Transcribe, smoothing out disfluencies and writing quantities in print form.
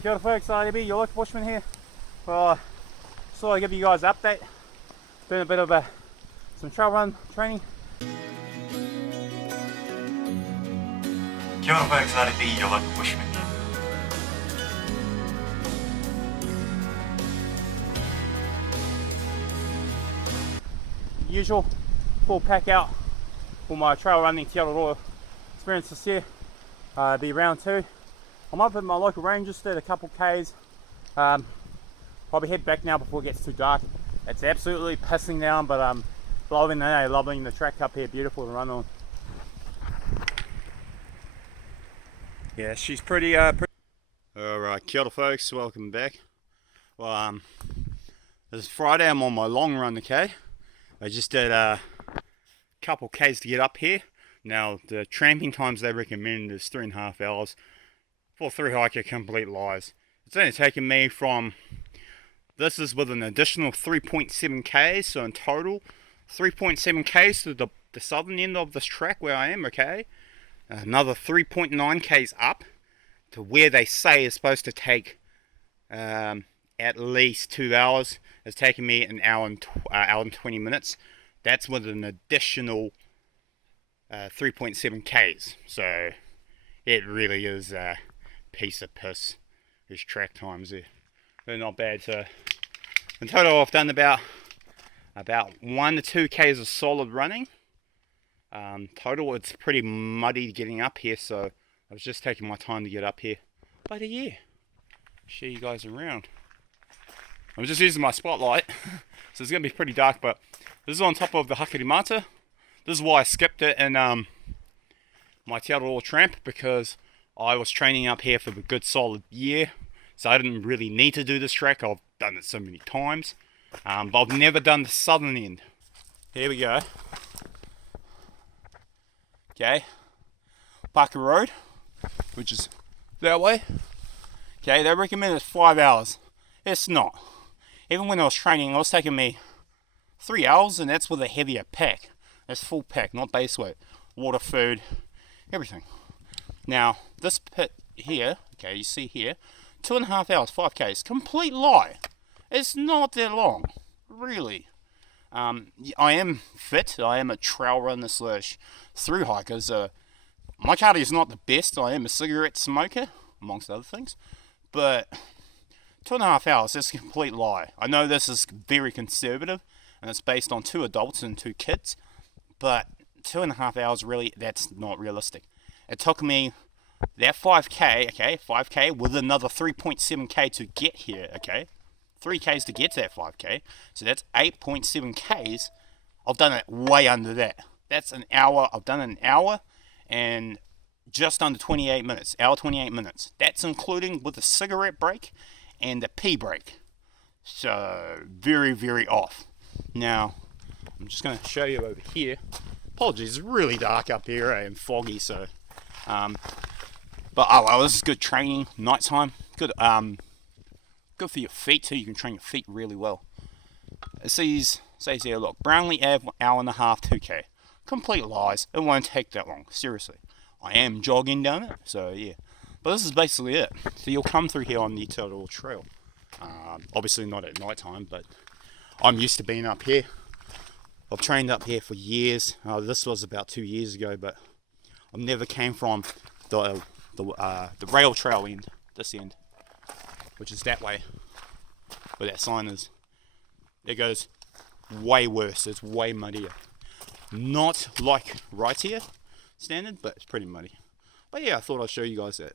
Kia ora folks, IDB, your local Bushman here. Well, just thought I'd give you guys an update. Doing a bit of some trail run training. Kia ora folks, IDB, your local Bushman here. Usual full pack out for my trail running Te Araroa experience this year. Be round 2. I'm up at my local range, just did a couple Ks. Probably head back now before it gets too dark. It's absolutely pissing down, but loving the track up here, beautiful to run on. Yeah, she's pretty. Alright, kia ora folks, welcome back. Well, this is Friday, I'm on my long run, okay? I just did a couple Ks to get up here. Now, the tramping times they recommend is 3.5 hours. For 3 hiker, complete lies. It's only taken me from, this is with an additional 3.7 Ks, so in total, 3.7 Ks to the southern end of this track where I am, okay? Another 3.9 Ks up to where they say is supposed to take at least 2 hours. It's taken me an hour and 20 minutes. That's with an additional 3.7 Ks. So it really is a piece of piss. These track times they're not bad. So in total, I've done about 1 to 2 Ks of solid running. Total, it's pretty muddy getting up here, so I was just taking my time to get up here. But yeah, show you guys around. I'm just using my spotlight, so it's going to be pretty dark, but this is on top of the Hakerimata. This is why I skipped it in my Te Araroa tramp, because I was training up here for a good solid year, so I didn't really need to do this track. I've done it so many times, but I've never done the southern end. Here we go. Okay, Parker Road, which is that way. Okay, they recommend it's 5 hours. It's not. Even when I was training, it was taking me 3 hours, and that's with a heavier pack. That's full pack, not base weight. Water, food, everything. Now, this pit here, okay, you see here, 2.5 hours, 5 Ks. Complete lie. It's not that long, really. I am fit. I am a trail runner / through hiker. So my cardio is not the best. I am a cigarette smoker, amongst other things. But 2.5 hours, that's a complete lie. I know this is very conservative, and it's based on 2 adults and 2 kids. But 2.5 hours, really, that's not realistic. It took me that 5K, okay, 5K with another 3.7K to get here, okay? 3 Ks to get to that 5K, so that's 8.7 Ks. I've done it way under that. That's an hour. I've done an hour and just under 28 minutes, hour 28 minutes. That's including with a cigarette break and a pee break. So, very, very off. Now, I'm just going to show you over here. Apologies, it's really dark up here and foggy, so... but oh well, this is good training, nighttime. Good good for your feet too, you can train your feet really well. It says here, look, Brownlee Ave, hour and a half, 2K. Complete lies, it won't take that long, seriously. I am jogging down it, so yeah. But this is basically it. So you'll come through here on the Te Araroa Trail. Obviously not at night time, but I'm used to being up here. I've trained up here for years. This was about 2 years ago, but I never came from the rail trail end, this end, which is that way, where that sign is. It goes way worse. It's way muddier. Not like right here standard, but it's pretty muddy. But yeah, I thought I'd show you guys that.